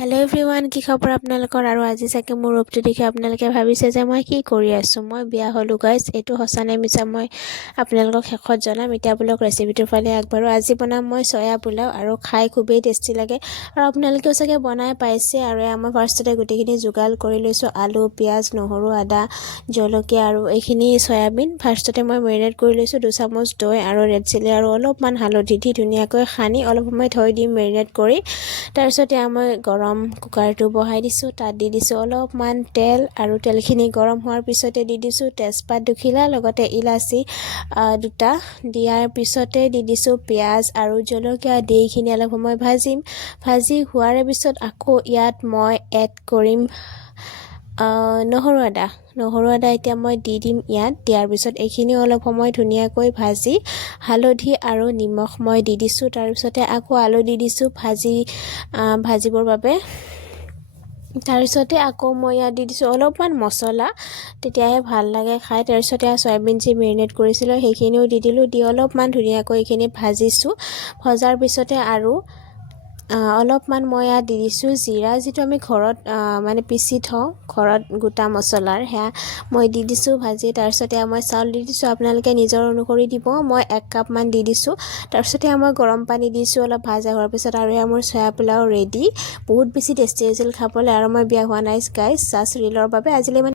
Hello' everyone, কি খবৰ আপোনালোকৰ? আৰু আজি চাগে মোৰ ৰূপটো দেখি আপোনালোকে ভাবিছে যে মই কি কৰি আছোঁ। মই বিয়া হ'লোঁ গাইজ। এইটো সঁচা নে মিছা মই আপোনালোকক শেষত জনাম। এতিয়া বোলক ৰেচিপিটোৰ ফালে আগবাঢ়ো। আজি বনাম মই চয়া পোলাও আৰু খাই খুবেই টেষ্টি লাগে আৰু আপোনালোকেও চাগে বনাই পাইছে। আৰু মই ফাৰ্ষ্টতে গোটেইখিনি যোগাৰ কৰি লৈছোঁ। আলু, পিঁয়াজ, নহৰু, আদা, জলকীয়া আৰু এইখিনি চয়াবিন ফাৰ্ষ্টতে মই মেৰিনেট কৰি লৈছোঁ। 2 চামুচ দৈ আৰু ৰেড চিলি আৰু অলপমান হালধি দি ধুনীয়াকৈ সানি অলপ সময় থৈ দিম মেৰিনেট কৰি। তাৰপিছতে মই গৰম কুকাৰটো বহাই দিছোঁ। তাত দি দিছোঁ অলপমান তেল আৰু তেলখিনি গৰম হোৱাৰ পিছতে দি দিছোঁ তেজপাত দুখিলা, লগতে ইলাচি 2টা। দিয়াৰ পিছতে দি দিছোঁ পিঁয়াজ আৰু জলকীয়া দি এইখিনি অলপ সময় ভাজি হোৱাৰ পিছত আকৌ ইয়াত মই এড কৰিম নহৰু আদা এতিয়া মই দি দিম ইয়াত। দিয়াৰ পিছত এইখিনি অলপ সময় ধুনীয়াকৈ ভাজি হালধি আৰু নিমখ মই দি দিছোঁ। তাৰপিছতে আকৌ আলু দি দিছোঁ ভাজিবৰ বাবে। তাৰপিছতে আকৌ মই ইয়াত দি দিছোঁ অলপমান মছলা, তেতিয়াহে ভাল লাগে খাই। তাৰপিছতে চয়াবিন যি মেৰিনেট কৰিছিলোঁ সেইখিনিও দি দিলোঁ। দি অলপমান ধুনীয়াকৈ এইখিনি ভাজিছোঁ। ভজাৰ পিছতে আৰু অলপমান মই ইয়াত দি দিছোঁ জিৰা, যিটো আমি ঘৰত মানে পিচি থওঁ, ঘৰত গোটা মছলাৰ, সেয়া মই দি দিছোঁ ভাজি। তাৰপিছতে মই চাউল দি দিছোঁ। আপোনালোকে নিজৰ অনুসৰি দিব। মই 1 কাপমান দি দিছোঁ। তাৰপিছতে মই গৰম পানী দিছোঁ অলপ ভাজা হোৱাৰ পিছত। আৰু মোৰ চয়া পোলাও ৰেডি। বহুত বেছি টেষ্টি হৈছিল খাবলৈ। আৰু মই বিয়া হোৱা নাই গাইজ, জাষ্ট ৰিলৰ বাবে। আজিলৈ